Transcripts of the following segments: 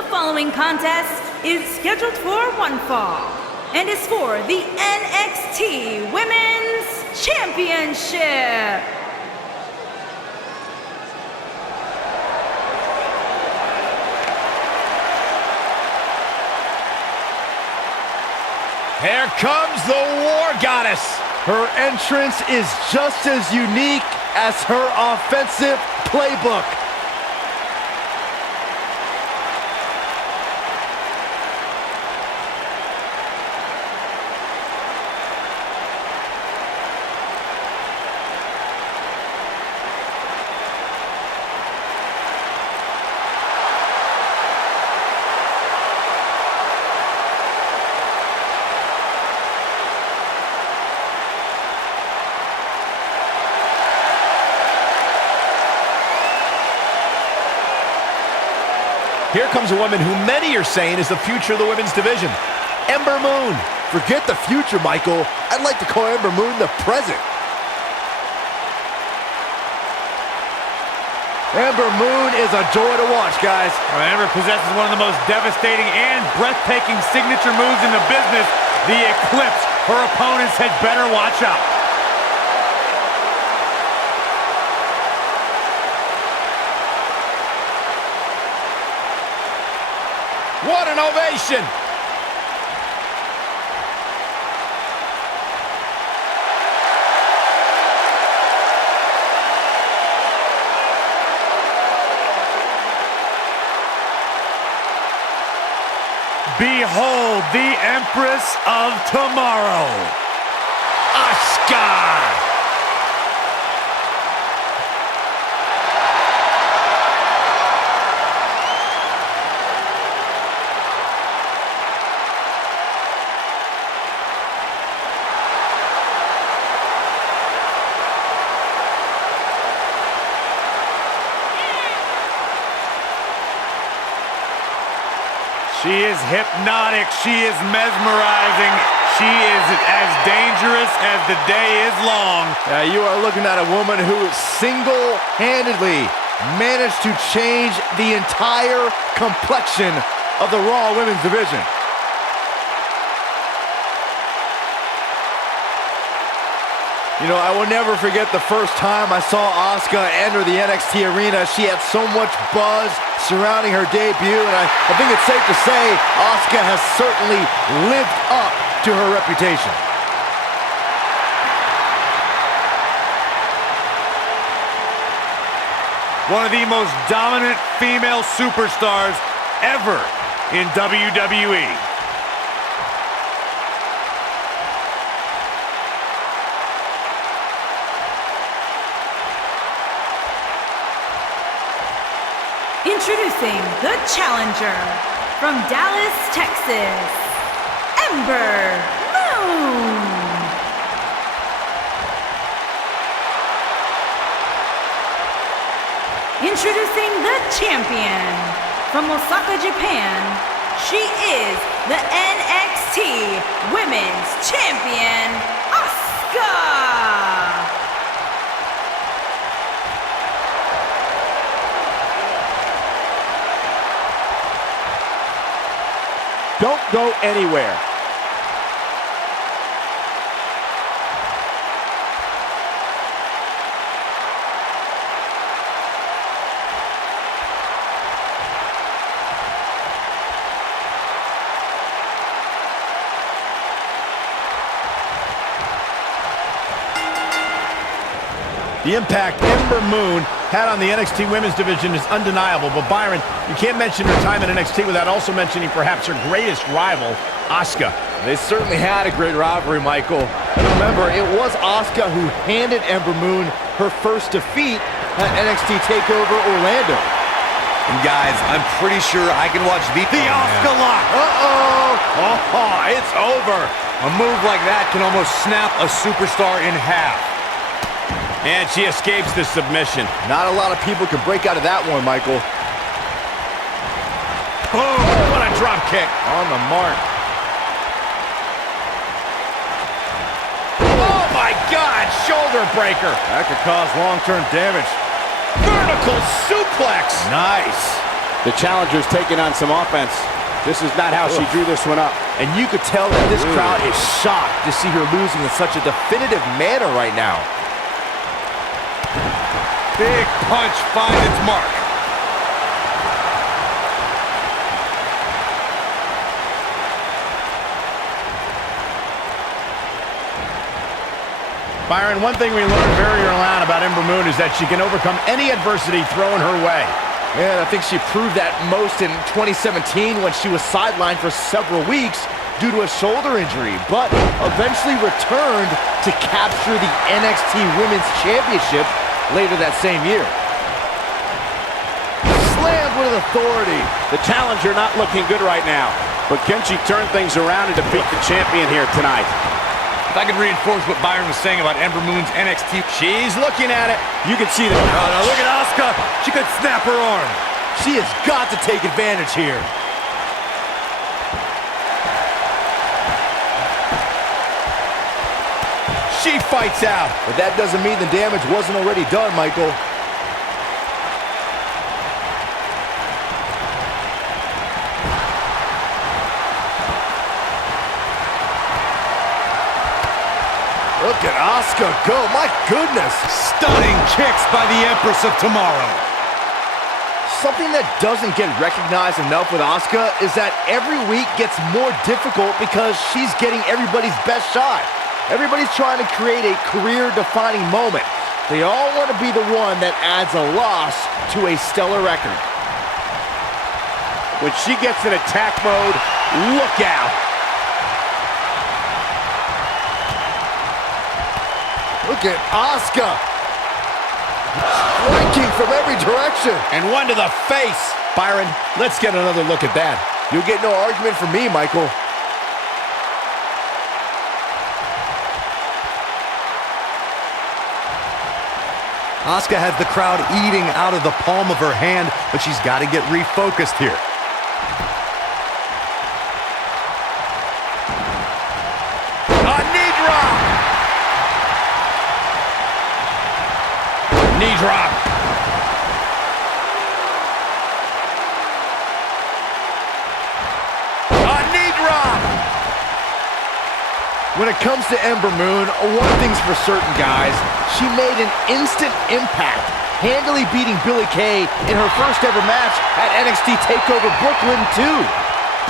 The following contest is scheduled for one fall and is for the NXT Women's Championship. Here comes the War Goddess. Her entrance is just as unique as her offensive playbook. Here comes a woman who many are saying is the future of the women's division, Ember Moon. Forget the future, Michael. I'd like to call Ember Moon the present. Ember Moon is a joy to watch, guys. Ember possesses one of the most devastating and breathtaking signature moves in the business, the Eclipse. Her opponents had better watch out. What an ovation! Behold the Empress of Tomorrow, Asuka! She is hypnotic, she is mesmerizing, she is as dangerous as the day is long. You are looking at a woman who single-handedly managed to change the entire complexion of the Raw Women's division. You know, I will never forget the first time I saw Asuka enter the NXT arena. She had so much buzz surrounding her debut, and I think it's safe to say Asuka has certainly lived up to her reputation. One of the most dominant female superstars ever in WWE. Introducing the challenger from Dallas, Texas, Ember Moon. Introducing the champion from Osaka, Japan. She is the NXT Women's Champion, Asuka. Don't go anywhere. The impact Ember Moon had on the NXT Women's division is undeniable, but Byron, you can't mention her time in NXT without also mentioning perhaps her greatest rival, Asuka. They certainly had a great rivalry, Michael. And remember, it was Asuka who handed Ember Moon her first defeat at NXT Takeover Orlando. And guys, I'm pretty sure I can watch the Asuka lock. Oh, it's over. A move like that can almost snap a superstar in half. And she escapes the submission. Not a lot of people can break out of that one, Michael. Oh, what a drop kick. On the mark. Oh my God, shoulder breaker. That could cause long-term damage. Vertical suplex. Nice. The challenger's taking on some offense. This is not how she drew this one up. And you could tell that this crowd is shocked to see her losing in such a definitive manner right now. Big punch finds its mark. Byron, one thing we learned very early on about Ember Moon is that she can overcome any adversity thrown her way. And I think she proved that most in 2017 when she was sidelined for several weeks due to a shoulder injury, but eventually returned to capture the NXT Women's Championship later that same year. Slammed with authority. The challenger not looking good right now. But can she turn things around and defeat the champion here tonight? If I could reinforce what Byron was saying about Ember Moon's NXT. She's looking at it. You can see that. Oh, no, look at Asuka. She could snap her arm. She has got to take advantage here. She fights out. But that doesn't mean the damage wasn't already done, Michael. Look at Asuka go, my goodness. Stunning kicks by the Empress of Tomorrow. Something that doesn't get recognized enough with Asuka is that every week gets more difficult because she's getting everybody's best shot. Everybody's trying to create a career-defining moment. They all want to be the one that adds a loss to a stellar record. When she gets in attack mode, look out. Look at Asuka. Striking from every direction. And one to the face. Byron, let's get another look at that. You'll get no argument from me, Michael. Asuka has the crowd eating out of the palm of her hand, but she's got to get refocused here. A knee drop. Knee drop. A knee drop. When it comes to Ember Moon, one thing's for certain, guys. She made an instant impact, handily beating Billie Kay in her first ever match at NXT Takeover Brooklyn 2.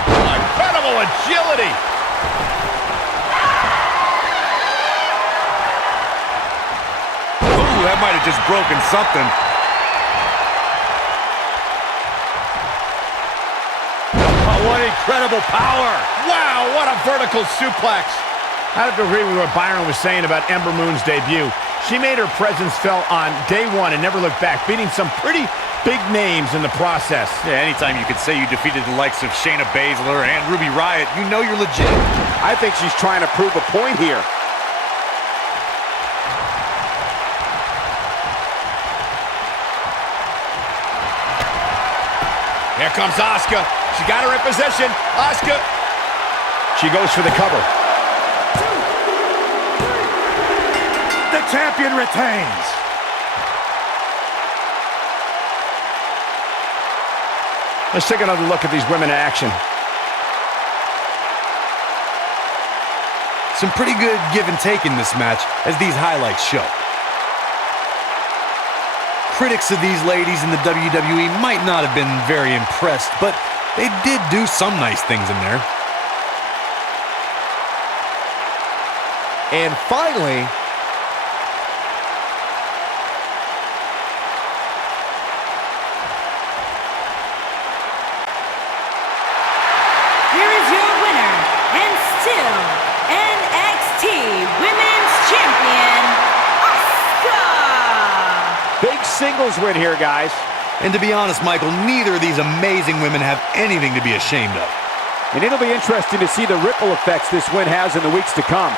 Incredible agility. Ooh, that might have just broken something. Oh, what incredible power. Wow, what a vertical suplex. I have to agree with what Byron was saying about Ember Moon's debut. She made her presence felt on day one and never looked back, beating some pretty big names in the process. Yeah, anytime you could say you defeated the likes of Shayna Baszler and Ruby Riott, you know you're legit. I think she's trying to prove a point here. Here comes Asuka. She got her in position. Asuka. She goes for the cover. The champion retains. Let's take another look at these women in action. Some pretty good give and take in this match, as these highlights show. Critics of these ladies in the WWE might not have been very impressed, but they did do some nice things in there. And finally, Here is your winner, and still NXT Women's Champion, Asuka! Big singles win here, guys. And to be honest, Michael, neither of these amazing women have anything to be ashamed of. And it'll be interesting to see the ripple effects this win has in the weeks to come.